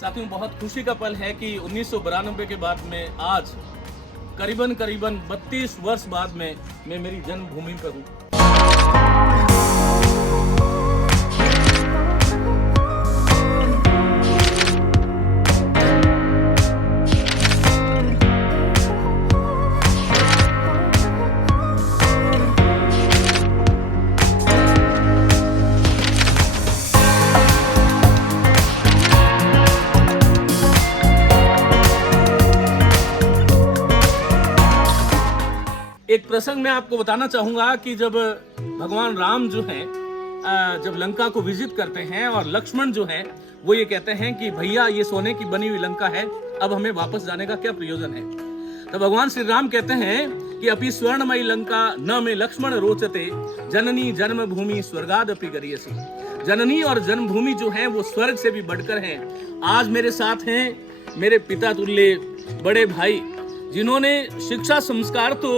साथियों, बहुत खुशी का पल है कि 1992 के बाद में आज करीबन 32 वर्ष बाद में मैं मेरी जन्मभूमि पर हूँ। एक प्रसंग मैं आपको बताना चाहूंगा कि जब भगवान राम जो हैं जब लंका को विजिट करते हैं और लक्ष्मण जो है वो ये कहते हैं कि भैया ये सोने की बनी हुई लंका है, अब हमें वापस जाने का क्या प्रयोजन है। तो भगवान श्री राम कहते हैं कि अपि स्वर्णमयी लंका न में लक्ष्मण रोचते, जननी जन्मभूमि स्वर्गादपि गरीयसी। जननी और जन्मभूमि जो है वो स्वर्ग से भी बढ़कर है। आज मेरे साथ हैं मेरे पिता तुल्य बड़े भाई, जिन्होंने शिक्षा संस्कार तो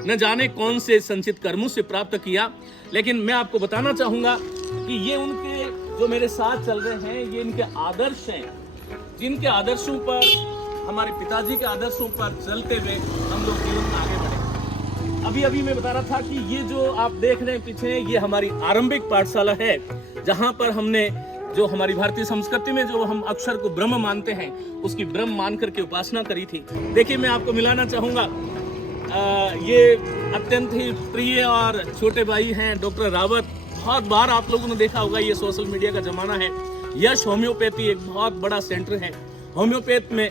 न जाने कौन से संचित कर्मों से प्राप्त किया, लेकिन मैं आपको बताना चाहूंगा कि ये उनके जो मेरे साथ चल रहे हैं ये इनके आदर्श हैं, जिनके आदर्शों पर, हमारे पिताजी के आदर्शों पर चलते हुए हम लोग जीवन में आगे बढ़े। अभी मैं बता रहा था कि ये जो आप देख रहे हैं पीछे, ये हमारी आरंभिक पाठशाला है, जहां पर हमने जो हमारी भारतीय संस्कृति में जो हम अक्षर को ब्रह्म मानते हैं उसकी ब्रह्म मान करके उपासना करी थी। देखिए, मैं आपको मिलाना चाहूंगा, ये अत्यंत ही प्रिय और छोटे भाई हैं डॉक्टर रावत। बहुत बार आप लोगों ने देखा होगा, ये सोशल मीडिया का जमाना है। यश होम्योपैथी एक बहुत बड़ा सेंटर है। होम्योपैथ में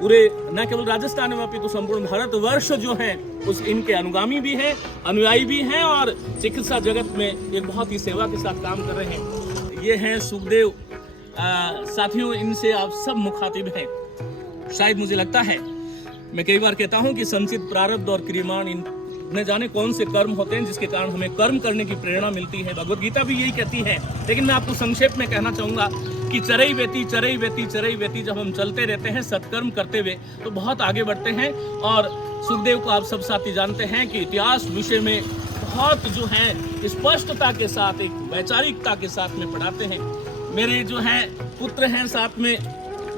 पूरे न केवल राजस्थान में अपितु संपूर्ण भारतवर्ष जो है उस इनके अनुगामी भी हैं, अनुयायी भी हैं और चिकित्सा जगत में एक बहुत ही सेवा के साथ काम कर रहे हैं। ये हैं सुखदेव। साथियों, इनसे आप सब मुखातिब हैं। शायद मुझे लगता है, मैं कई बार कहता हूं कि संचित प्रारब्ध और क्रियमाण इन न जाने कौन से कर्म होते हैं जिसके कारण हमें कर्म करने की प्रेरणा मिलती है। भगवत गीता भी यही कहती है। लेकिन मैं आपको संक्षेप में कहना चाहूंगा कि चरई वेती जब हम चलते रहते हैं सत्कर्म करते हुए तो बहुत आगे बढ़ते हैं। और सुखदेव को आप सब साथी जानते हैं कि इतिहास विषय में बहुत जो है स्पष्टता के साथ, एक वैचारिकता के साथ में पढ़ाते हैं। मेरे जो हैं पुत्र हैं साथ में,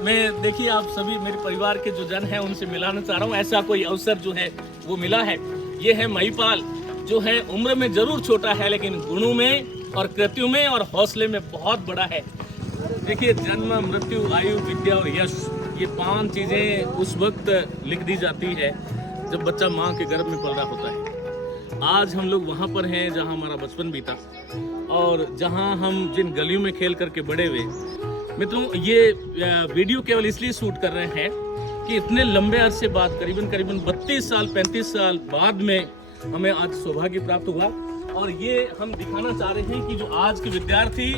मैं देखिए आप सभी मेरे परिवार के जो जन हैं उनसे मिलाना चाह रहा हूँ। ऐसा कोई अवसर जो है वो मिला है। ये है महिपाल, जो है उम्र में जरूर छोटा है लेकिन गुणों में और कृत्यों में और हौसले में बहुत बड़ा है। देखिए, जन्म, मृत्यु, आयु, विद्या और यश, ये 5 चीजें उस वक्त लिख दी जाती है जब बच्चा माँ के गर्भ में पल रहा होता है। आज हम लोग वहाँ पर हैं जहाँ हमारा बचपन बीता और जहाँ हम जिन गलियों में खेल करके बड़े हुए। मित्रों, ये वीडियो केवल इसलिए शूट कर रहे हैं कि इतने लंबे अरसे बाद, करीबन 32 साल 35 साल बाद में हमें आज सौभाग्य प्राप्त हुआ। और ये हम दिखाना चाह रहे हैं कि जो आज के विद्यार्थी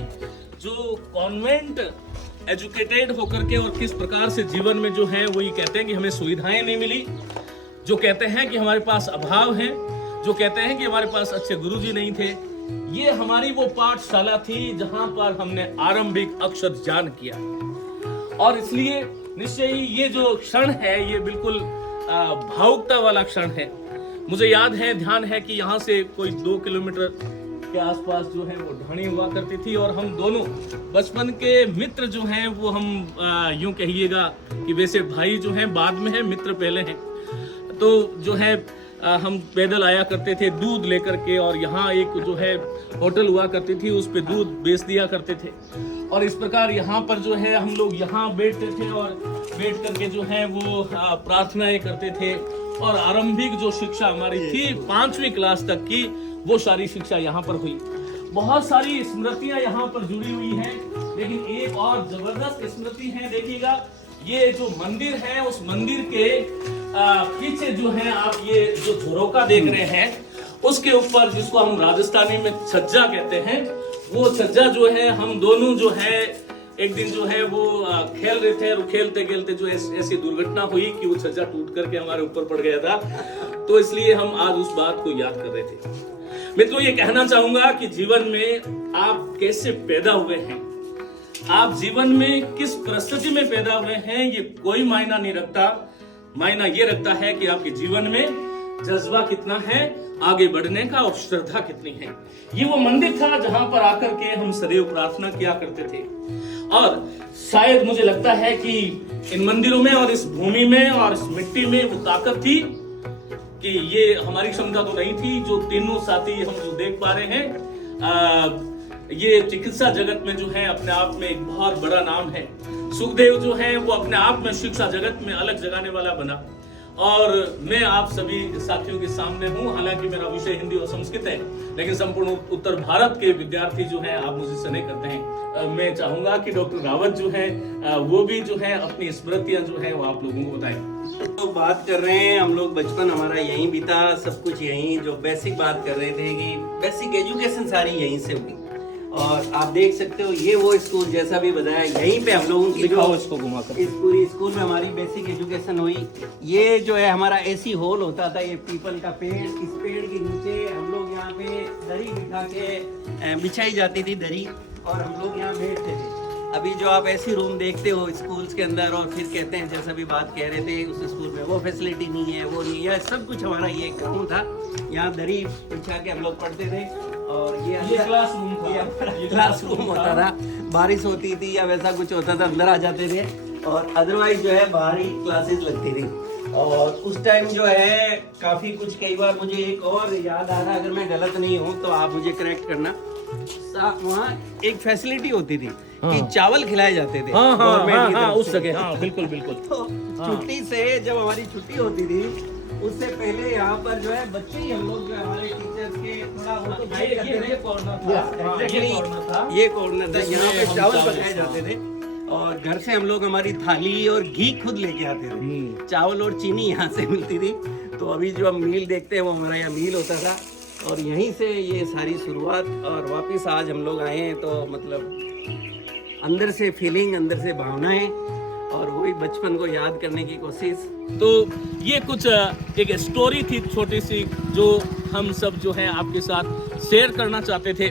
जो कॉन्वेंट एजुकेटेड होकर के और किस प्रकार से जीवन में जो है वो ये कहते हैं कि हमें सुविधाएं नहीं मिली, जो कहते हैं कि हमारे पास अभाव है, जो कहते हैं कि हमारे पास अच्छे गुरुजी नहीं थे। ये हमारी वो पाठशाला थी जहां पर हमने आरंभिक अक्षर ज्ञान किया। और इसलिए निश्चय ही ये जो क्षण है ये बिल्कुल भावुकता वाला क्षण है। मुझे याद है, ध्यान है कि यहाँ से कोई 2 किलोमीटर के आसपास जो है वो ढाणी हुआ करती थी और हम दोनों बचपन के मित्र जो हैं वो हम यूं कहिएगा कि वैसे भाई जो हैं बाद में है, मित्र पहले हैं। तो जो है हम पैदल आया करते थे दूध लेकर के, और यहाँ एक जो है होटल हुआ करती थी, उस पे दूध बेच दिया करते थे। और इस प्रकार यहाँ पर जो है हम लोग यहाँ बैठते थे और बैठ करके जो है वो प्रार्थनाएं करते थे। और आरंभिक जो शिक्षा हमारी थी 5वीं क्लास तक की, वो सारी शिक्षा यहाँ पर हुई। बहुत सारी स्मृतियां यहाँ पर जुड़ी हुई हैं, लेकिन एक और जबरदस्त स्मृति है। देखिएगा, ये जो मंदिर है उस मंदिर के पीछे जो है आप ये जो झरोका देख रहे हैं उसके ऊपर, जिसको हम राजस्थानी में छज्जा कहते हैं, वो छज्जा जो है हम दोनों जो है एक दिन जो है वो खेल रहे थे और खेलते खेलते जो ऐसी दुर्घटना हुई कि वो छज्जा टूट करके हमारे ऊपर पड़ गया था। तो इसलिए हम आज उस बात को याद कर रहे थे। मित्रों, ये कहना चाहूंगा कि जीवन में आप कैसे पैदा हुए हैं, आप जीवन में किस परिस्थिति में पैदा हुए हैं, ये कोई मायना नहीं रखता। मायना ये रखता है कि आपके जीवन में जज्बा कितना है आगे बढ़ने का और श्रद्धा कितनी है। ये वो मंदिर था जहां पर आकर के हम सदैव प्रार्थना किया करते थे। और शायद मुझे लगता है कि इन मंदिरों में और इस भूमि में और इस मिट्टी में वो ताकत थी कि ये हमारी क्षमता तो नहीं थी। जो तीनों साथी हम जो देख पा रहे हैं, ये चिकित्सा जगत में जो है अपने आप में एक बहुत बड़ा नाम है। सुखदेव जो है वो अपने आप में शिक्षा जगत में अलग जगाने वाला बना। और मैं आप सभी साथियों के सामने हूं, हालांकि मेरा विषय हिंदी और संस्कृत है, लेकिन संपूर्ण उत्तर भारत के विद्यार्थी जो हैं आप मुझे स्नेह करते हैं। मैं चाहूंगा कि डॉक्टर रावत जो है वो भी जो है अपनी स्मृतियां जो है वो आप लोगों को बताएं। तो बात कर रहे हैं हम लोग, बचपन हमारा यहीं बीता, सब कुछ यहीं, जो बेसिक बात कर रहे थे कि बेसिक एजुकेशन सारी यहीं से हुई। और आप देख सकते हो ये वो स्कूल जैसा भी बताया, यहीं पे हम लोगों की जो इसको घुमाकर इस पूरी स्कूल में हमारी बेसिक एजुकेशन हुई। ये जो है हमारा एसी हॉल होता था, ये पीपल का पेड़, इस पेड़ के नीचे हम लोग यहाँ पे दरी बिछा के बिछाई जाती थी दरी, और हम लोग यहाँ बैठते थे। अभी जो आप ऐसी रूम देखते हो स्कूल्स के अंदर, और फिर कहते हैं जैसा भी बात कह रहे थे उस स्कूल में वो फैसिलिटी नहीं है, वो नहीं है, सब कुछ हमारा ये ग्राउंड था। यहाँ दरी बिछा के हम लोग पढ़ते थे। और ये क्लासरूम था, ये क्लासरूम होता था। बारिश होती थी या वैसा कुछ होता था, अंदर आ जाते थे, और अदरवाइज जो है बाहर ही क्लासेस लगती थी। और उस टाइम जो है काफी कुछ, कई बार मुझे एक और याद आ रहा है, अगर मैं गलत नहीं हूँ तो आप मुझे करेक्ट करना, वहाँ एक फैसिलिटी होती थी कि चावल खिलाए जाते थे गवर्नमेंट की तरफ उस से। जगह, हाँ बिल्कुल बिल्कुल। तो छुट्टी से जब हमारी छुट्टी होती थी, उससे पहले यहाँ पर जो है बच्चे ही हम लोग जो हमारे टीचर्स के थोड़ा वो तो गाइड करते थे। ये कॉर्नर था, यहाँ पे चावल पकाए जाते थे, और घर से हम लोग हमारी थाली और घी खुद लेके आते थे। चावल और चीनी यहाँ से मिलती थी। तो अभी जो हम मील देखते हैं वो हमारा यहाँ मील होता था, और यहीं से ये सारी शुरुआत। और वापस आज हम लोग आए हैं तो मतलब अंदर से फीलिंग, अंदर से भावनाएं, और वही बचपन को याद करने की कोशिश। तो ये कुछ एक स्टोरी थी छोटी सी, जो हम सब जो है आपके साथ शेयर करना चाहते थे।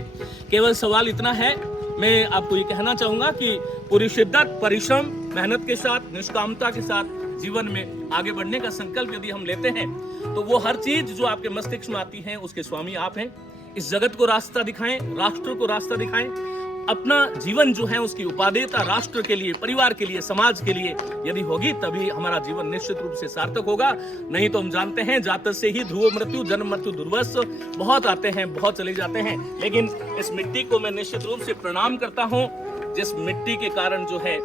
केवल सवाल इतना है, मैं आपको ये कहना चाहूँगा कि पूरी शिद्दत, परिश्रम, मेहनत के साथ, निष्कामता के साथ जीवन में आगे बढ़ने का संकल्प यदि हम लेते हैं तो वो हर चीज जो आपके मस्तिष्क में आती है उसके स्वामी आप हैं। इस जगत को रास्ता दिखाएं, राष्ट्र को रास्ता दिखाएं। अपना जीवन जो है उसकी उपादेयता राष्ट्र के लिए, परिवार के लिए, समाज के लिए यदि होगी तभी हमारा जीवन निश्चित रूप से सार्थक होगा। नहीं तो हम जानते हैं जातक से ही ध्रुव मृत्यु, जन्म मृत्यु दुर्वश, बहुत आते हैं बहुत चले जाते हैं। लेकिन इस मिट्टी को मैं निश्चित रूप से प्रणाम करता हूँ, जिस मिट्टी के कारण जो है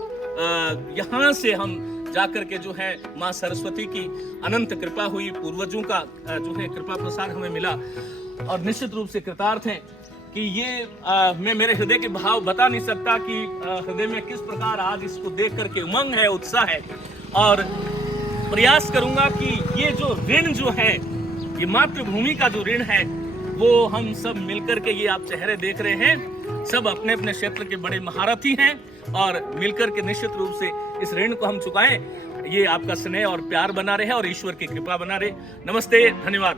यहाँ से हम जाकर के जो है माँ सरस्वती की अनंत कृपा हुई, पूर्वजों का जो है कृपा प्रसाद हमें मिला, और निश्चित रूप से कृतार्थ हैं कि ये मैं मेरे हृदय के भाव बता नहीं सकता कि हृदय में किस प्रकार आज इसको देख करके उमंग है, उत्साह है। और प्रयास करूंगा कि ये जो ऋण जो है, ये मातृभूमि का जो ऋण है, वो हम सब मिलकर के, ये आप चेहरे देख रहे हैं, सब अपने अपने क्षेत्र के बड़े महारथी हैं, और मिलकर के निश्चित रूप से इस ऋण को हम चुकाएं। ये आपका स्नेह और प्यार बना रहे और ईश्वर की कृपा बना रहे। नमस्ते, धन्यवाद।